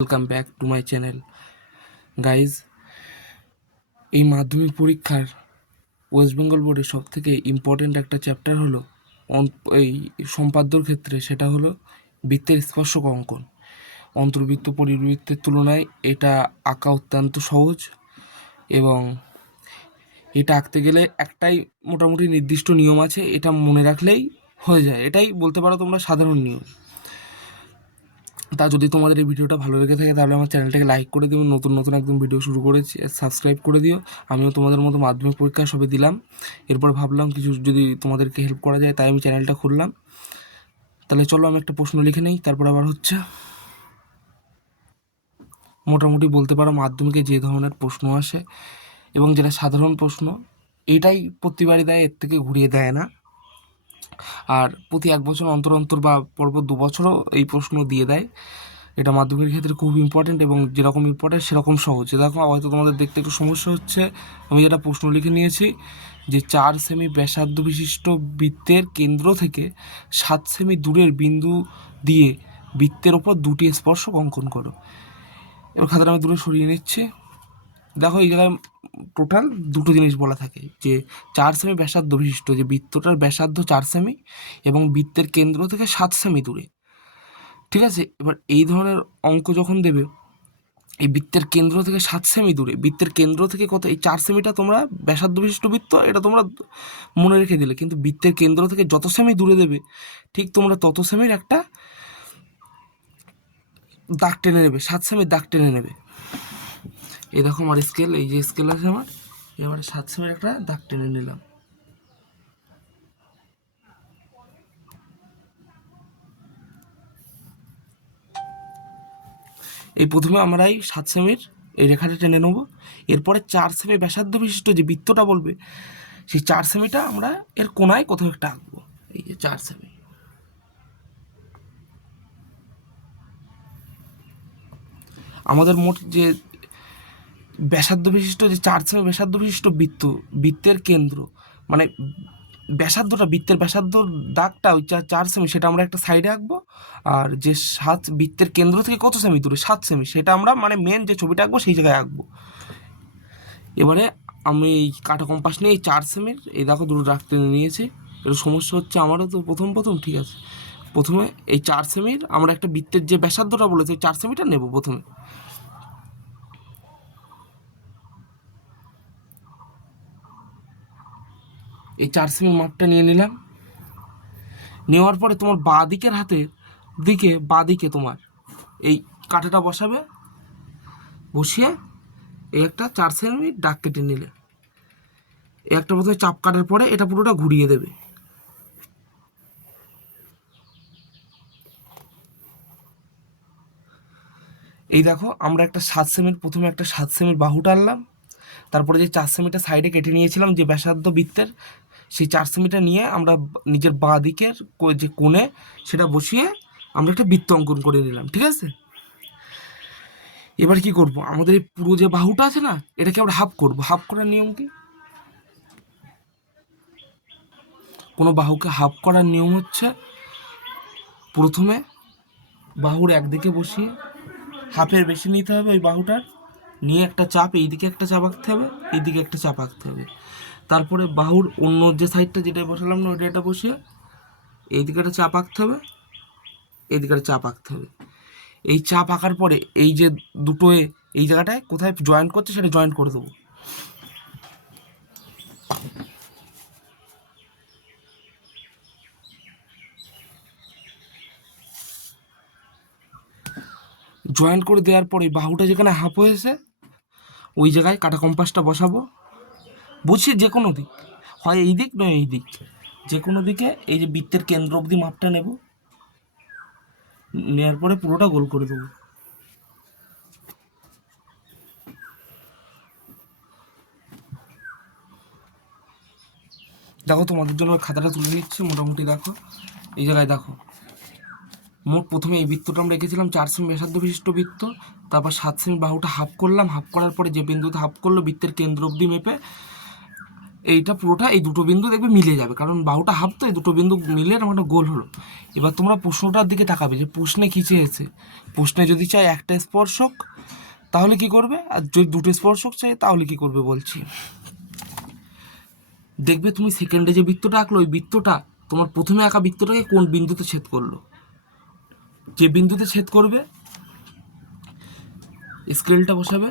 Welcome back to my channel guys এই মাধ্যমিক পরীক্ষার ওয়েস্ট বেঙ্গল বোর্ডের সব থেকে ইম্পর্ট্যান্ট একটা চ্যাপ্টার হলো এই সম্পাদ্যর ক্ষেত্রে, সেটা হলো বৃত্তের স্পর্শক অঙ্কন। অন্তর্বৃত্ত পরিবৃত্তের তুলনায় এটা আঁকা অত্যন্ত সহজ এবং এটা আঁকতে গেলে একটাই মোটামুটি নির্দিষ্ট নিয়ম আছে, এটা মনে রাখলেই হয়ে যায়। এটাই বলতে পারো তোমরা সাধারণ নিয়ম। তা যদি তোমাদের এই ভিডিওটা ভালো লেগে থাকে, তাহলে আমার চ্যানেলটাকে লাইক করে দিও। নতুন নতুন একদম ভিডিও শুরু করেছি সাবস্ক্রাইব করে দিও। আমিও তোমাদের মতো মাধ্যমিক পরীক্ষা সবে দিলাম। এরপর ভাবলাম কিছু যদি তোমাদেরকে হেল্প করা যায়, তাই আমি চ্যানেলটা খুললাম। তাহলে চলো আমি একটা প্রশ্ন লিখে নেই, তারপর আবার হচ্ছে। মোটামুটি বলতে পারো মাধ্যমিকে যে ধরনের প্রশ্ন আসে, এবং যেটা সাধারণ প্রশ্ন, এটাই প্রতিবারই দেয়, এর থেকে ঘুরিয়ে দেয় না। আর প্রতি এক বছর অন্তর অন্তর বা পরপর দু বছরও এই প্রশ্ন দিয়ে দেয়। এটা মাধ্যমিকের ক্ষেত্রে খুব ইম্পর্টেন্ট এবং যেরকম ইম্পর্টেন্ট সেরকম সহজ। দেখো হয়তো তোমাদের দেখতে একটু সমস্যা হচ্ছে, আমি যেটা প্রশ্ন লিখে নিয়েছি যে চার সেমি ব্যাসার্ধ বিশিষ্ট বৃত্তের কেন্দ্র থেকে সাত সেমি দূরের বিন্দু দিয়ে বৃত্তের ওপর দুটি স্পর্শক অঙ্কন করো। এবার খাতাটা আমি দূরে সরিয়ে নিচ্ছি। দেখো এই জায়গায় টোটাল দুটো জিনিস বলা থাকে, যে চার সেমি ব্যাসার্ধ বিশিষ্ট, যে বৃত্তটার ব্যাসার্ধ চার সেমি এবং বৃত্তের কেন্দ্র থেকে সাত সেমি দূরে। ঠিক আছে? এবার এই ধরনের অঙ্ক যখন দেবে, এই বৃত্তের কেন্দ্র থেকে সাত সেমি দূরে, বৃত্তের কেন্দ্র থেকে কত, এই চার সেমিটা তোমরা ব্যাসার্ধ বিশিষ্ট বৃত্ত, এটা তোমরা মনে রেখে দিলে। কিন্তু বৃত্তের কেন্দ্র থেকে যত সেমি দূরে দেবে, ঠিক তোমরা তত সেমির একটা দাগ টেনে নেবে, সাত সেমির দাগ টেনে নেবে। এই দেখো আমার স্কেল এই যে স্কেল আছে আমার, এবারে সাত সেমির একটা দাগ টেনে নিলাম। এই প্রথমে আমরা এই সাত সেমির এই রেখাটা টেনে নেব। এরপরে চার সেমি ব্যাসার্ধ বিশিষ্ট যে বৃত্তটা বলবে, সেই চার সেমিটা আমরা এর কোনায় কোথাও একটা আঁকবো। এই যে চার সেমি। আমাদের মোট যে ব্যাসার্ধ বিশিষ্ট যে চার সেমি ব্যাসার্ধ বিশিষ্ট বৃত্ত, বৃত্তের কেন্দ্র মানে ব্যাসার্ধটা, বৃত্তের ব্যাসার্ধ দাগটা ওই চার চার সেমি সেটা আমরা একটা সাইডে আঁকবো। আর যে সাত, বৃত্তের কেন্দ্র থেকে কত সেমি দূরে? সাত সেমি সেটা আমরা মানে মেন যে ছবিটা আঁকবো সেই জায়গায় আঁকবো। এবারে আমি এই কাটা কম্পাস নিয়ে এই চার সেমির এই দেখো দুটো টেনে নিয়েছি। এর সমস্যা হচ্ছে আমারও তো প্রথম প্রথম, ঠিক আছে। প্রথমে এই চার সেমির আমরা একটা বৃত্তের যে ব্যাসার্ধটা বলেছি চার সেমিটা নেব প্রথমে। এই চার সেমি মাপটা নিয়ে নিলাম। নেওয়ার পরে তোমার বাঁ দিকের হাতে দিকে, বাঁ দিকে তোমার এই কাঁটাটা বসাবে। বসিয়ে এই একটা চার সেমি ডাক কেটে নিলে। এই একটা প্রথমে চাপ কাটার পরে এটা পুরোটা ঘুরিয়ে দেবে। এই দেখো, আমরা একটা সাত সেমির, প্রথমে একটা সাত সেমির বাহু টানলাম তারপরে যে চার সেমিটা সাইডে কেটে নিয়েছিলাম, যে ব্যাসার্ধ বৃত্তের সেই চার সেমিটা নিয়ে আমরা নিজের বাঁ দিকের যে কোণে সেটা বসিয়ে আমরা একটা বৃত্ত অঙ্কন করে নিলাম, ঠিক আছে? এবার কি করব? আমাদের এই পুরো যে বাহুটা আছে না, এটাকে আমরা হাফ করব। হাফ করার নিয়ম কি? কোনো বাহুকে হাফ করার নিয়ম হচ্ছে প্রথমে বাহুর একদিকে বসিয়ে হাফের বেশি নিতে হবে ওই বাহুটার। নিয়ে একটা চাপ এইদিকে একটা চাপ আঁকতে হবে এইদিকে একটা চাপ আঁকতে হবে। তারপরে বাহুর অন্য যে সাইডটা যেটা বসালাম না ওইটা বসিয়ে এইদিকে একটা চাপ আঁকতে হবে এইদিকে একটা চাপ আঁকতে হবে। এই চাপ আঁকার পরে এই যে দুটো এই জায়গাটায় কোথায় জয়েন্ট করছে সেটা জয়েন্ট করে দেবো। জয়েন্ট করে দেওয়ার পরে বাহুটা যেখানে হাফ হয়েছে ওই জায়গায় কাটা কম্পাসটা বসাবো। বুঝছি যে কোনো দিক। হয় এই দিক নয় এই দিক। যে কোনো দিকে এই যে বৃত্তের কেন্দ্র অবধি মাপটা নেব। নেওয়ার পরে পুরোটা গোল করে দেবো। দেখো তোমাদের জন্য খাতাটা তুলে দিচ্ছি, মোটামুটি দেখো। এই জায়গায় দেখো। মোট প্রথমে এই বৃত্তটা আমরা রেখেছিলাম চার সেমি ব্যাসার্ধ বিশিষ্ট বৃত্ত। তারপর সাত সেমি বাহুটা হাফ করলাম হাফ করার পরে যে বিন্দুতে হাফ করল, বৃত্তের কেন্দ্র অবধি মেপে এইটা পুরোটা এই দুটো বিন্দু দেখবে মিলে যাবে। কারণ বাহুটা হাফ তো, এই দুটো বিন্দু মিলে এরকম একটা গোল হলো। এবার তোমরা প্রশ্নটার দিকে তাকাবে যে প্রশ্নে কী চেয়েছে? প্রশ্নে যদি চাই একটা স্পর্শক, তাহলে কি করবে? আর যদি দুটো স্পর্শক চাই তাহলে কি করবে বলছি? দেখবে তুমি সেকেন্ডে যে বৃত্তটা আঁকলো, ওই বৃত্তটা, তোমার প্রথমে আঁকা বৃত্তটাকে কোন বিন্দুতে ছেদ করল? যে বিন্দুতে ছেদ করবে স্কেলটা বসাবে।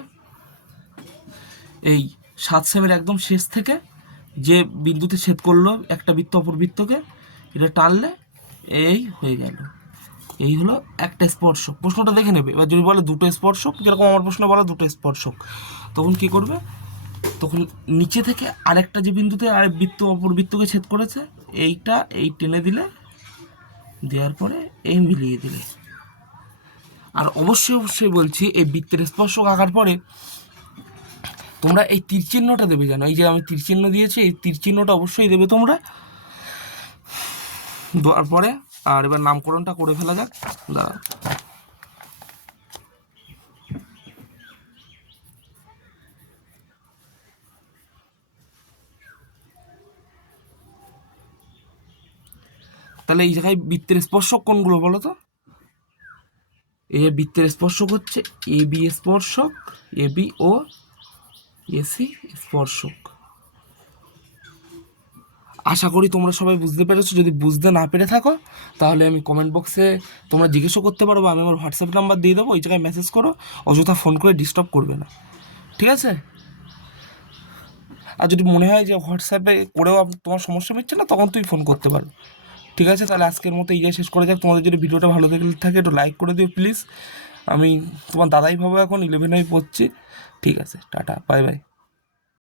এই সাত সেমের একদম শেষ থেকে যে বিন্দুতে ছেদ করল একটা বৃত্ত অপর বৃত্তকে, এটা টানলে এই হয়ে গেল। এই হলো একটা স্পর্শক। প্রশ্নটা দেখে নেবে। এবার যদি বলে দুটো স্পর্শক যেরকম আমার প্রশ্ন বলে দুটো স্পর্শক? তখন কি করবে? তখন নিচে থেকে আরেকটা যে বিন্দুতে আর বৃত্ত অপর বৃত্তকে ছেদ করেছে, এইটা এই টেনে দিলে, দেওয়ার পরে এই মিলিয়ে দিলে। আর অবশ্যই অবশ্যই বলছি, এই বৃত্তের স্পর্শক আঁকার পরে তোমরা এই তীর চিহ্নটা দেবে জানো এই যে আমি তীর চিহ্ন দিয়েছি, এই তীর চিহ্নটা অবশ্যই দেবে তোমরা। দেওয়ার পরে আর এবার নামকরণটা করে ফেলা যাক। দাঁড়াও। তাহলে এই জায়গায় বৃত্তের স্পর্শক কোনগুলো বলো তো? যে বৃত্তের স্পর্শক হচ্ছে এ বি স্পর্শক, এ বি ও এসি স্পর্শক। আশা করি তোমরা সবাই বুঝতে পেরেছ। যদি বুঝতে না পেরে থাকো, তাহলে আমি কমেন্ট বক্সে তোমরা জিজ্ঞেসও করতে পারো বা আমি আমার হোয়াটসঅ্যাপ নাম্বার দিয়ে দেবো, ওই জায়গায় মেসেজ করো, অযথা ফোন করে ডিস্টার্ব করবে না। ঠিক আছে? আর যদি মনে হয় যে হোয়াটসঅ্যাপে করেও তোমার সমস্যা মিটছে না, তখন তুই ফোন করতে পারো। ঠিক আছে? তাহলে আজকের মতো এই শেষ করে যাক। তোমাদের যদি ভিডিওটা ভালো থাকে, একটু লাইক করে দিও প্লিজ আমি তোমার দাদাই ভাবো এখন ইলেভেনে পড়ছি। ঠিক আছে, টাটা বাই বাই